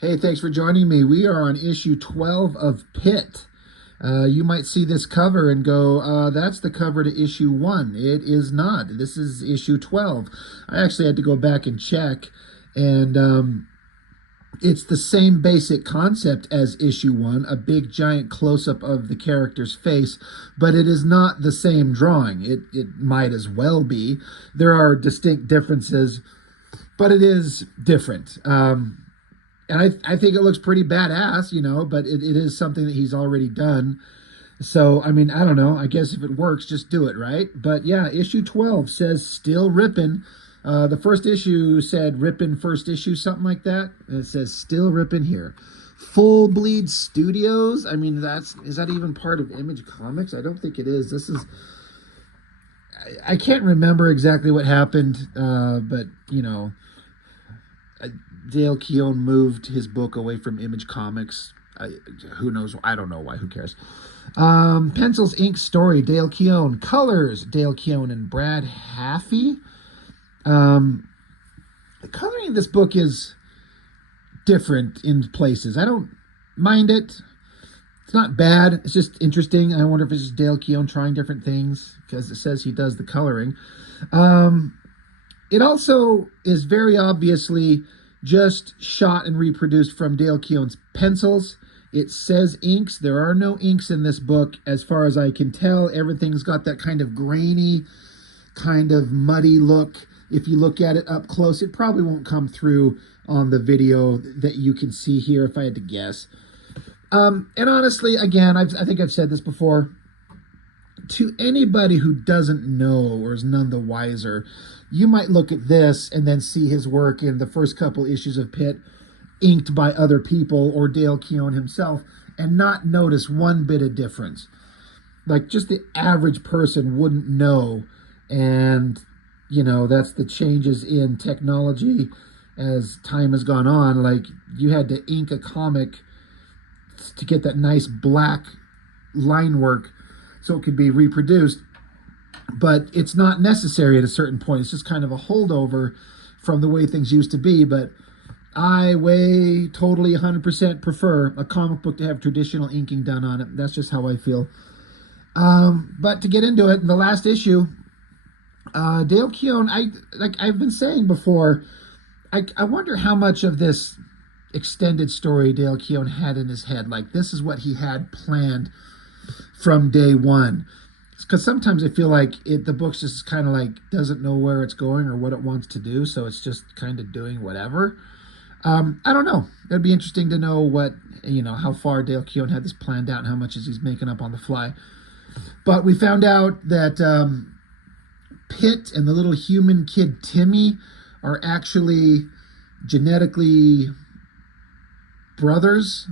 Hey, thanks for joining me. We are on issue 12 of PITT. You might see this cover and go, that's the cover to issue 1. It is not. This is issue 12. I actually had to go back and check, and it's the same basic concept as issue 1, a big giant close-up of the character's face, but it is not the same drawing. It might as well be. There are distinct differences, but it is different. And I think it looks pretty badass, but it is something that he's already done. So, I mean, I don't know. I guess if it works, just do it, right? But yeah, issue 12 says still ripping. The first issue said ripping first issue, something like that. And it says still ripping here. Full Bleed Studios. I mean, is that even part of Image Comics? I don't think it is. I can't remember exactly what happened, but, Dale Keown moved his book away from Image Comics. Who knows? I don't know why. Who cares? Pencils, ink, story, Dale Keown. Colors, Dale Keown and Brad Haffey. The coloring of this book is different in places. I don't mind it. It's not bad. It's just interesting. I wonder if it's just Dale Keown trying different things, because it says he does the coloring. It also is very obviously just shot and reproduced from Dale Keown's pencils. It says inks. There are no inks in this book as far as I can tell. Everything's got that kind of grainy, kind of muddy look. If you look at it up close, it probably won't come through on the video that you can see here if I had to guess. And honestly, again, I think I've said this before, to anybody who doesn't know or is none the wiser, you might look at this and then see his work in the first couple issues of PITT inked by other people or Dale Keown himself and not notice one bit of difference. Like, just the average person wouldn't know. And, that's the changes in technology as time has gone on. Like, you had to ink a comic to get that nice black line work so it could be reproduced. But it's not necessary at a certain point. It's just kind of a holdover from the way things used to be. But I totally 100% prefer a comic book to have traditional inking done on it. That's just how I feel. But to get into it, in the last issue, Dale Keown, I've been saying before, I wonder how much of this extended story Dale Keown had in his head. Like, this is what he had planned from day one. Because sometimes I feel like the book's just kind of like doesn't know where it's going or what it wants to do, so it's just kind of doing whatever. I don't know. It'd be interesting to know how far Dale Keown had this planned out and how much is he's making up on the fly. But we found out that PITT and the little human kid Timmy are actually genetically brothers.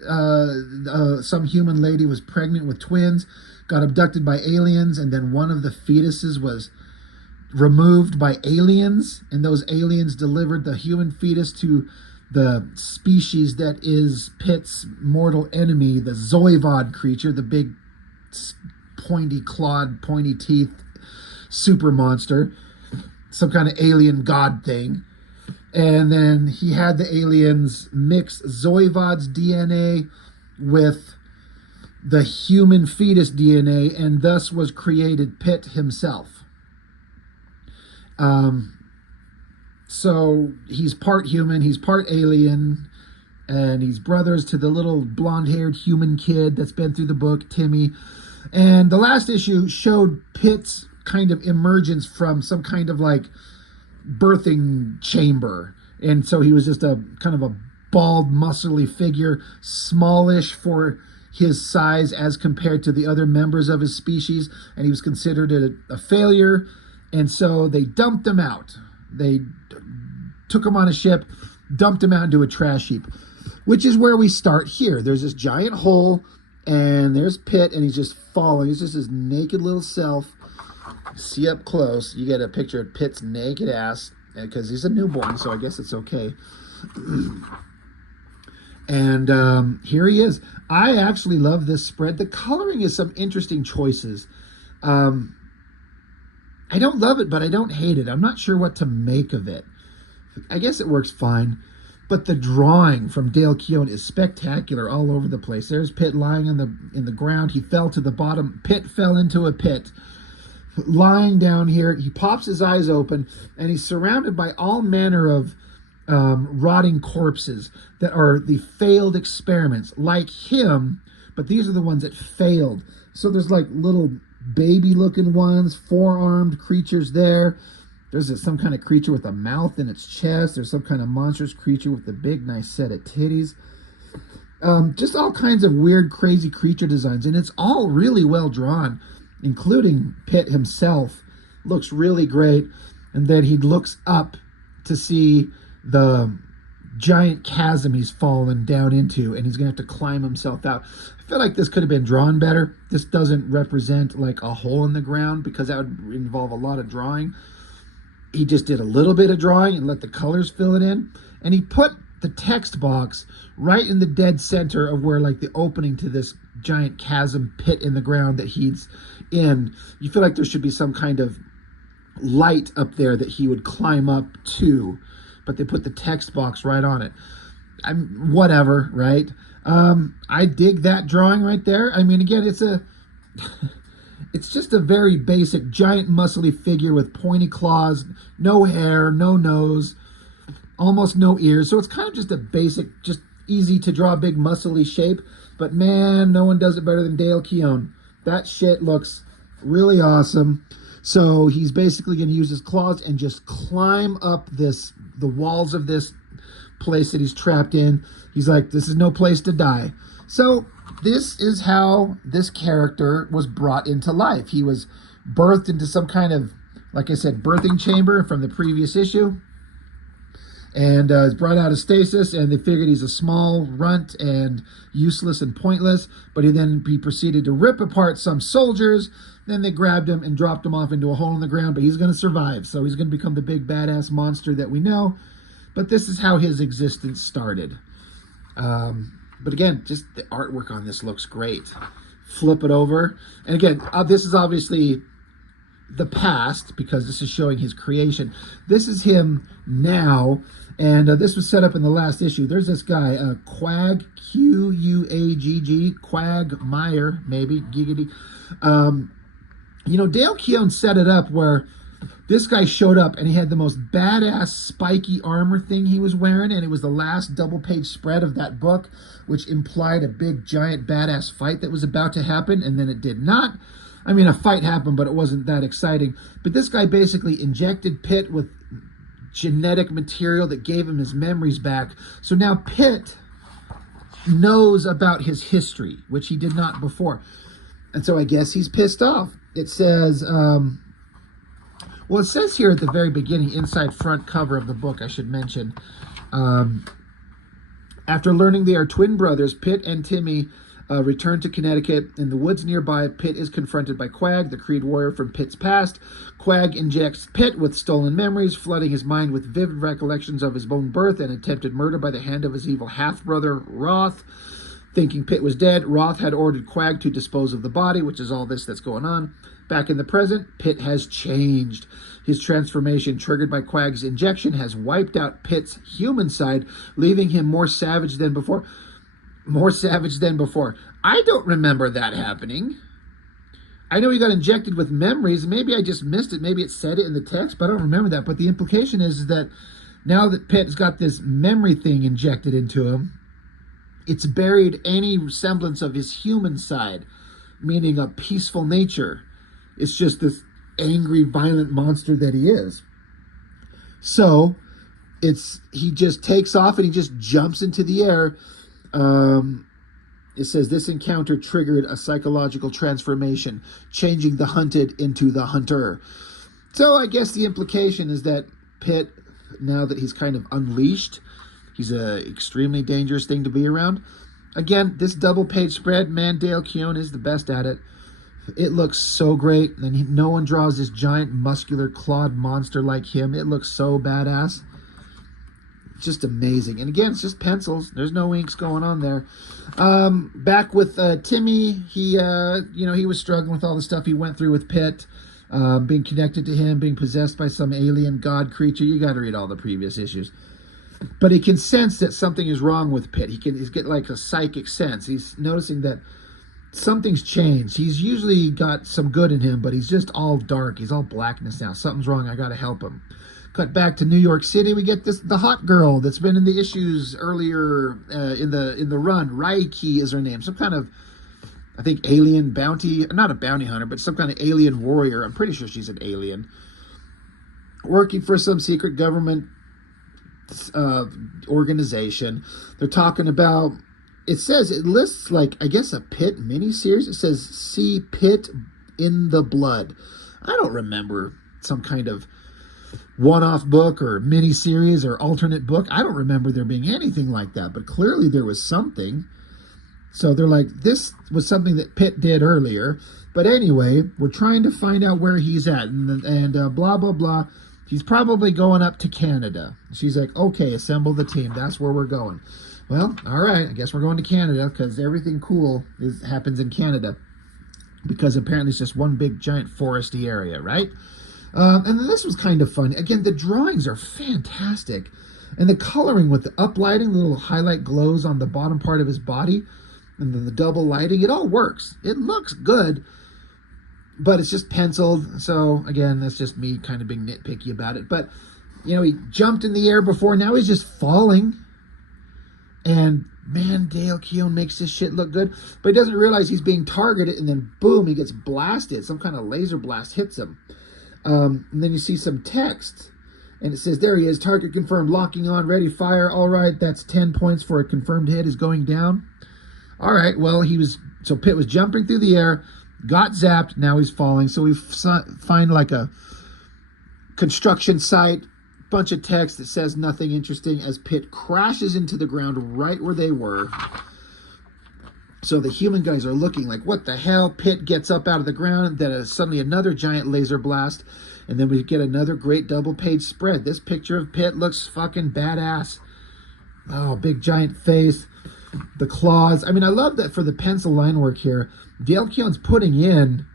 Some human lady was pregnant with twins, got abducted by aliens, and then one of the fetuses was removed by aliens, and those aliens delivered the human fetus to the species that is PITT's mortal enemy, the Zoivod creature, the big pointy clawed, pointy teeth super monster, some kind of alien god thing. And then he had the aliens mix Zoivod's DNA with the human fetus DNA, and thus was created PITT himself. So he's part human, he's part alien, and he's brothers to the little blonde-haired human kid that's been through the book, Timmy. And the last issue showed PITT's kind of emergence from some kind of like birthing chamber. And so he was just a kind of a bald, muscly figure, smallish for his size as compared to the other members of his species, and he was considered a failure, and so they dumped him out. They took him on a ship, dumped him out into a trash heap, which is where we start here. There's this giant hole, and there's PITT, and he's just falling. He's just his naked little self. See up close, you get a picture of PITT's naked ass, because he's a newborn, so I guess it's okay. And here he is. I actually love this spread. The coloring is some interesting choices. I don't love it, but I don't hate it. I'm not sure what to make of it. I guess it works fine. But the drawing from Dale Keown is spectacular all over the place. There's Pitt lying in the ground. He fell to the bottom. Pitt fell into a pit. Lying down here, he pops his eyes open, and he's surrounded by all manner of rotting corpses that are the failed experiments, like him, but these are the ones that failed. So there's like little baby-looking ones, four-armed creatures there. There's some kind of creature with a mouth in its chest. There's some kind of monstrous creature with a big, nice set of titties. Just all kinds of weird, crazy creature designs, and it's all really well drawn, including Pitt himself. Looks really great. And then he looks up to see the giant chasm he's fallen down into, and he's gonna have to climb himself out. I feel like this could have been drawn better. This doesn't represent like a hole in the ground, because that would involve a lot of drawing. He just did a little bit of drawing and let the colors fill it in, and he put the text box right in the dead center of where like the opening to this giant chasm pit in the ground that he's in. You feel like there should be some kind of light up there that he would climb up to, but they put the text box right on it. Whatever, right? I dig that drawing right there. I mean, again, it's just a very basic giant muscly figure with pointy claws, no hair, no nose, almost no ears. So it's kind of just a basic, just easy to draw big muscly shape. But man, no one does it better than Dale Keown. That shit looks really awesome. So he's basically going to use his claws and just climb up the walls of this place that he's trapped in. He's like, this is no place to die. So this is how this character was brought into life. He was birthed into some kind of, like I said, birthing chamber from the previous issue, and is brought out of stasis, and they figured he's a small runt and useless and pointless, but he proceeded to rip apart some soldiers. Then they grabbed him and dropped him off into a hole in the ground, but he's going to survive, so he's going to become the big badass monster that we know. But this is how his existence started. But again, just the artwork on this looks great. Flip it over. And again, this is obviously the past, because this is showing his creation. This is him now, and this was set up in the last issue. There's this guy, Quagg, Q-U-A-G-G, Quagg Meyer, maybe, giggity. Dale Keown set it up where this guy showed up and he had the most badass spiky armor thing he was wearing, and it was the last double-page spread of that book, which implied a big, giant, badass fight that was about to happen, and then it did not. I mean, a fight happened, but it wasn't that exciting. But this guy basically injected Pitt with genetic material that gave him his memories back. So now Pitt knows about his history, which he did not before. And so I guess he's pissed off. It says... Well, it says here at the very beginning, inside front cover of the book, I should mention, after learning they are twin brothers, Pitt and Timmy return to Connecticut. In the woods nearby, Pitt is confronted by Quagg, the Creed warrior from Pitt's past. Quagg injects Pitt with stolen memories, flooding his mind with vivid recollections of his own birth and attempted murder by the hand of his evil half-brother, Wroth. Thinking Pitt was dead, Wroth had ordered Quagg to dispose of the body, which is all this that's going on. Back in the present, Pitt has changed. His transformation, triggered by Quagg's injection, has wiped out Pitt's human side, leaving him more savage than before. More savage than before. I don't remember that happening. I know he got injected with memories. Maybe I just missed it. Maybe it said it in the text, but I don't remember that. But the implication is that now that Pitt's got this memory thing injected into him, it's buried any semblance of his human side, meaning a peaceful nature. It's just this angry, violent monster that he is. So he just takes off and he just jumps into the air. It says this encounter triggered a psychological transformation, changing the hunted into the hunter. So I guess the implication is that Pitt, now that he's kind of unleashed, he's an extremely dangerous thing to be around. Again, this double-page spread, man, Dale Keown is the best at it. It looks so great, and no one draws this giant, muscular, clawed monster like him. It looks so badass. It's just amazing. And again, it's just pencils. There's no inks going on there. Back with Timmy, he was struggling with all the stuff he went through with Pitt, being connected to him, being possessed by some alien god creature. You got to read all the previous issues. But he can sense that something is wrong with Pitt. He's getting like a psychic sense. He's noticing that something's changed. He's usually got some good in him, but he's just all dark. He's all blackness now. Something's wrong. I got to help him. Cut back to New York City. We get the hot girl that's been in the issues earlier in the run. Raiki is her name. Some kind of, I think, alien bounty, not a bounty hunter, but some kind of alien warrior. I'm pretty sure she's an alien, working for some secret government organization. They're talking about, it lists like, I guess, a Pitt miniseries. It says, see Pitt in the Blood. I don't remember some kind of one-off book or miniseries or alternate book. I don't remember there being anything like that, but clearly there was something. So they're like, this was something that Pitt did earlier. But anyway, we're trying to find out where he's at, and blah, blah, blah. He's probably going up to Canada. She's like, okay, assemble the team. That's where we're going. Well, all right, I guess we're going to Canada because everything cool happens in Canada, because apparently it's just one big giant foresty area, right? And then this was kind of funny. Again, the drawings are fantastic. And the coloring with the uplighting, the little highlight glows on the bottom part of his body, and then the double lighting, it all works. It looks good, but it's just penciled. So again, that's just me kind of being nitpicky about it. But, you know, he jumped in the air before. Now he's just falling. And man, Dale Keown makes this shit look good. But he doesn't realize he's being targeted. And then boom, he gets blasted. Some kind of laser blast hits him. And then you see some text. And it says, there he is. Target confirmed. Locking on. Ready. Fire. All right. That's 10 points for a confirmed hit is going down. All right. Well, so Pitt was jumping through the air. Got zapped, now he's falling. So we find like a construction site, bunch of text that says nothing interesting as Pitt crashes into the ground right where they were. So the human guys are looking like, what the hell? Pitt gets up out of the ground, then suddenly another giant laser blast, and then we get another great double-page spread. This picture of Pitt looks fucking badass. Oh, big giant face. The claws. I mean, I love that for the pencil line work here. Dale Keown's putting in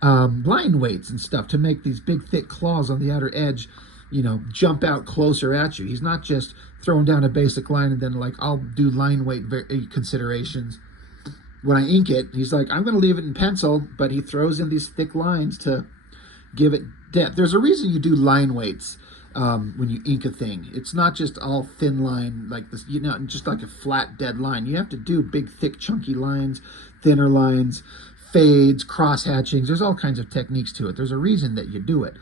line weights and stuff to make these big, thick claws on the outer edge, you know, jump out closer at you. He's not just throwing down a basic line and then like, I'll do line weight considerations when I ink it. He's like, I'm going to leave it in pencil, but he throws in these thick lines to give it depth. There's a reason you do line weights. When you ink a thing, it's not just all thin line like this, you know, just like a flat dead line. You have to do big, thick, chunky lines, thinner lines, fades, cross hatchings. There's all kinds of techniques to it. There's a reason that you do it.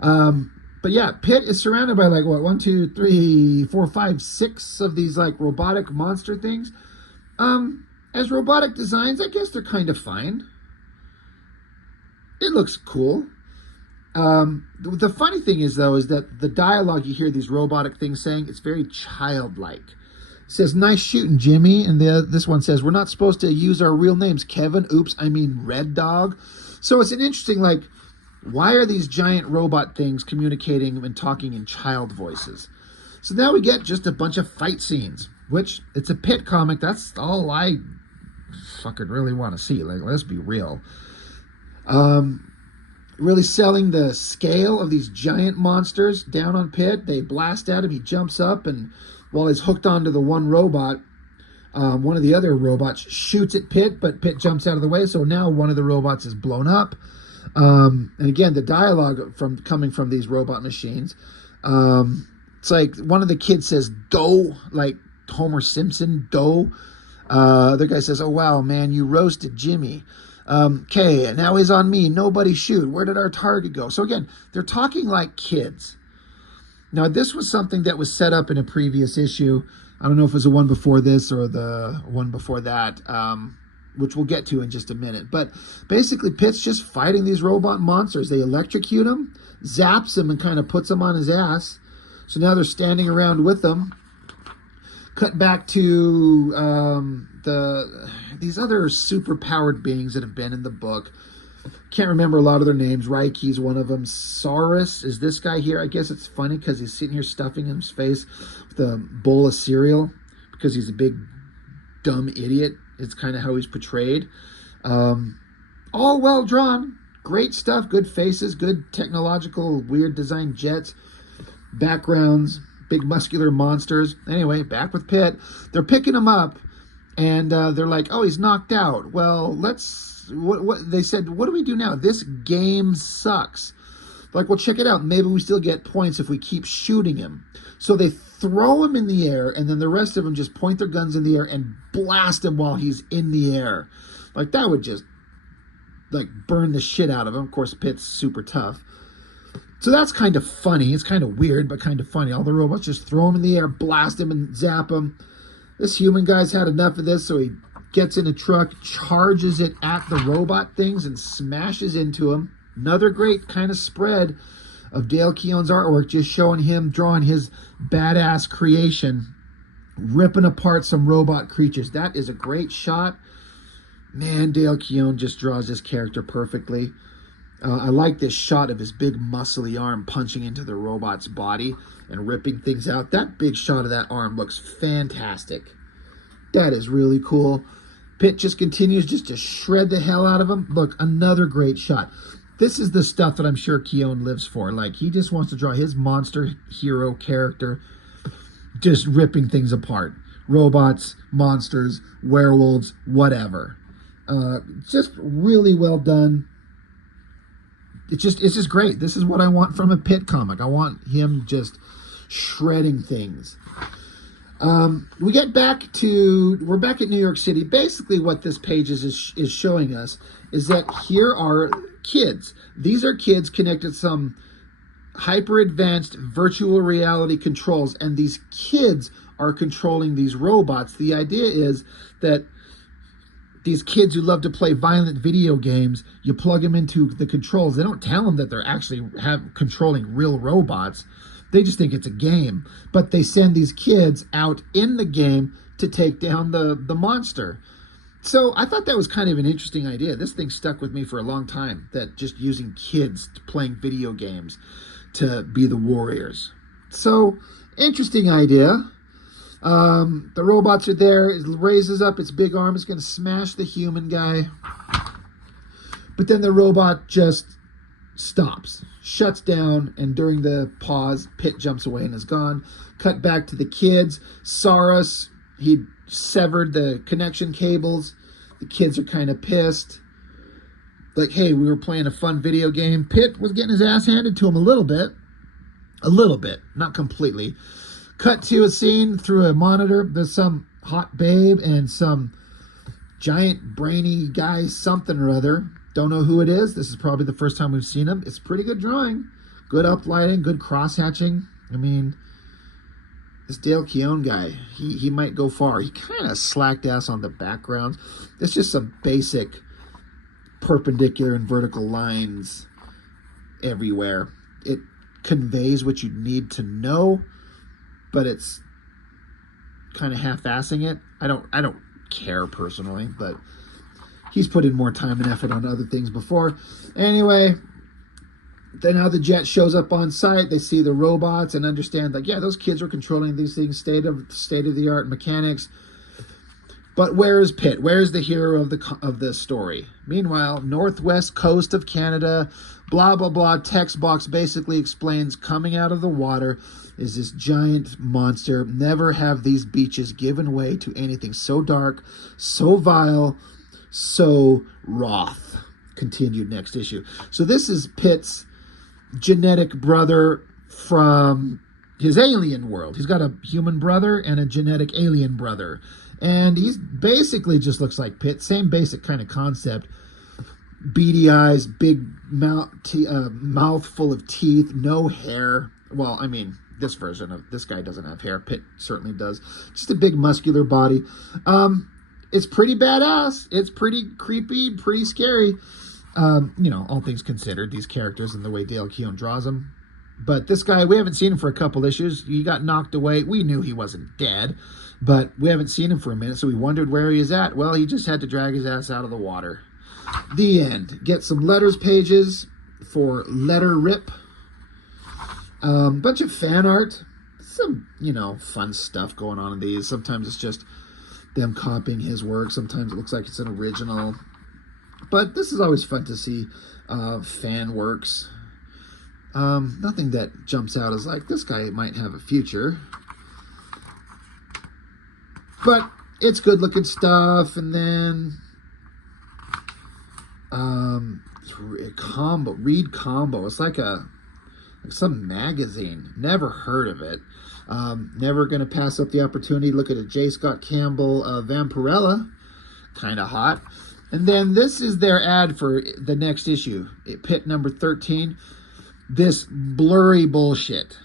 But yeah, Pitt is surrounded by like what, 1, 2, 3, 4, 5, 6 of these like robotic monster things. As robotic designs, I guess they're kind of fine. It looks cool. The funny thing is, though, is that the dialogue you hear these robotic things saying, it's very childlike. It says, nice shooting, Jimmy. And this one says, we're not supposed to use our real names, Kevin. Oops, I mean Red Dog. So it's an interesting, like, why are these giant robot things communicating and talking in child voices? So now we get just a bunch of fight scenes, which it's a Pitt comic. That's all I fucking really want to see. Like, let's be real. Really selling the scale of these giant monsters down on Pitt. They blast at him. He jumps up, and while he's hooked onto the one robot, one of the other robots shoots at Pitt, but Pitt jumps out of the way. So now one of the robots is blown up. And again, the dialogue coming from these robot machines. It's like one of the kids says, "Doe," like Homer Simpson, "Doe." Other guy says, "Oh wow, man, you roasted Jimmy." Okay, now he's on me. Nobody shoot. Where did our target go? So again, they're talking like kids. Now, this was something that was set up in a previous issue. I don't know if it was the one before this or the one before that, which we'll get to in just a minute. But basically, Pitt's just fighting these robot monsters. They electrocute him, zaps him, and kind of puts him on his ass. So now they're standing around with him. Cut back to these other super-powered beings that have been in the book. Can't remember a lot of their names. Raiki's one of them. Saurus is this guy here. I guess it's funny because he's sitting here stuffing his face with a bowl of cereal because he's a big, dumb idiot. It's kind of how he's portrayed. All well drawn. Great stuff. Good faces. Good technological, weird design jets. Backgrounds. big muscular monsters. Anyway, back with Pitt. They're picking him up, and they're like, oh, he's knocked out. Well, what they said, what do we do now? This game sucks. Like, well, check it out. Maybe we still get points if we keep shooting him. So they throw him in the air, and then the rest of them just point their guns in the air and blast him while he's in the air. Like, that would just, like, burn the shit out of him. Of course, Pitt's super tough. So that's kind of funny. It's kind of weird, but kind of funny. All the robots just throw him in the air, blast him, and zap him. This human guy's had enough of this, so he gets in a truck, charges it at the robot things, and smashes into him. Another great kind of spread of Dale Keown's artwork, just showing him drawing his badass creation, ripping apart some robot creatures. That is a great shot. Man, Dale Keown just draws this character perfectly. I like this shot of his big muscly arm punching into the robot's body and ripping things out. That big shot of that arm looks fantastic. That is really cool. Pitt just continues just to shred the hell out of him. Look, another great shot. This is the stuff that I'm sure Keown lives for. Like, he just wants to draw his monster hero character just ripping things apart. Robots, monsters, werewolves, whatever. Just really well done. It's just great. This is what I want from a Pitt comic. I want him just shredding things. We're back at New York City. Basically what this page is showing us is that here are kids. These are kids connected to some hyper advanced virtual reality controls, and these kids are controlling these robots. The idea is that these kids who love to play violent video games, you plug them into the controls. They don't tell them that they're actually controlling real robots. They just think it's a game. But they send these kids out in the game to take down the monster. So I thought that was kind of an interesting idea. This thing stuck with me for a long time, that just using kids playing video games to be the warriors. So, interesting idea. The robots are there. It raises up its big arm. It's going to smash the human guy. But then the robot just stops, shuts down, and during the pause, Pitt jumps away and is gone. Cut back to the kids. Saurus, he severed the connection cables. The kids are kind of pissed. Like, hey, we were playing a fun video game. Pitt was getting his ass handed to him a little bit. A little bit, not completely. Cut to a scene through a monitor. There's some hot babe and some giant brainy guy, something or other. Don't know who it is. This is probably the first time we've seen him. It's pretty good drawing. Good uplighting, good cross-hatching. I mean, this Dale Keown guy, he might go far. He kind of slacked ass on the backgrounds. It's just some basic perpendicular and vertical lines everywhere. It conveys what you need to know, but it's kind of half-assing it. I don't care personally, but he's put in more time and effort on other things before. Anyway, then now the jet shows up on site. They see the robots and understand, like, yeah, those kids are controlling these things, state of the art mechanics. But where is Pitt? Where is the hero of the story? Meanwhile, northwest coast of Canada, blah blah blah. Text box basically explains coming out of the water is this giant monster. Never have these beaches given way to anything so dark, so vile, so Wroth. Continued next issue. So this is Pitt's genetic brother from his alien world. He's got a human brother and a genetic alien brother. And he's basically just looks like Pitt. Same basic kind of concept. Beady eyes, big mouth full of teeth, no hair. Well, I mean, this version of this guy doesn't have hair. Pitt certainly does. Just a big muscular body. It's pretty badass. It's pretty creepy, pretty scary. You know, all things considered, these characters and the way Dale Keown draws them. But this guy, we haven't seen him for a couple issues. He got knocked away. We knew he wasn't dead, but we haven't seen him for a minute, so we wondered where he is at. Well, he just had to drag his ass out of the water. The end. Get some letters pages for Letter Rip. Bunch of fan art. Some, you know, fun stuff going on in these. Sometimes it's just them copying his work. Sometimes it looks like it's an original. But this is always fun to see fan works. Nothing that jumps out as like, this guy might have a future. But it's good looking stuff. And then Read Combo. It's like some magazine. Never heard of it. Never going to pass up the opportunity to look at a J. Scott Campbell Vampirella. Kind of hot. And then this is their ad for the next issue. PITT number 13. This blurry bullshit.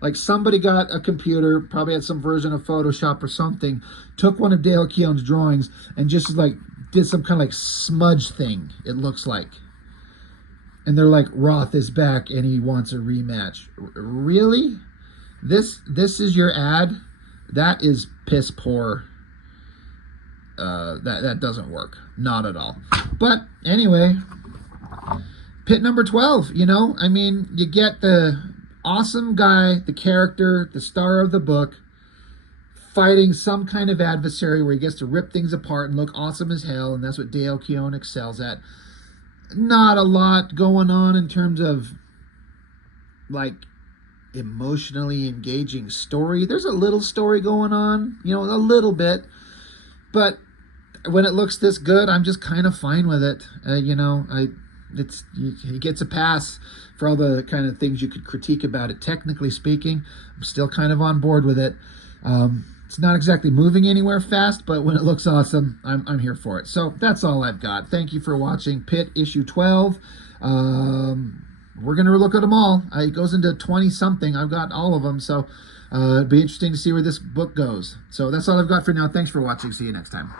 Like somebody got a computer, probably had some version of Photoshop or something, took one of Dale Keown's drawings and just like did some kind of like smudge thing, it looks like. And they're like, Wroth is back and he wants a rematch. Really? This is your ad? That is piss poor. That doesn't work. Not at all. But anyway, PITT number 12, you know? I mean, you get the awesome guy, the character, the star of the book, fighting some kind of adversary where he gets to rip things apart and look awesome as hell, and that's what Dale Keown excels at. Not a lot going on in terms of, like, emotionally engaging story. There's a little story going on, you know, a little bit, but when it looks this good, I'm just kind of fine with it. You know, he gets a pass for all the kind of things you could critique about it. Technically speaking, I'm still kind of on board with it. It's not exactly moving anywhere fast, but when it looks awesome, I'm here for it. So that's all I've got. Thank you for watching PITT issue 12. We're going to look at them all. It goes into 20-something. I've got all of them, so it'd be interesting to see where this book goes. So that's all I've got for now. Thanks for watching. See you next time.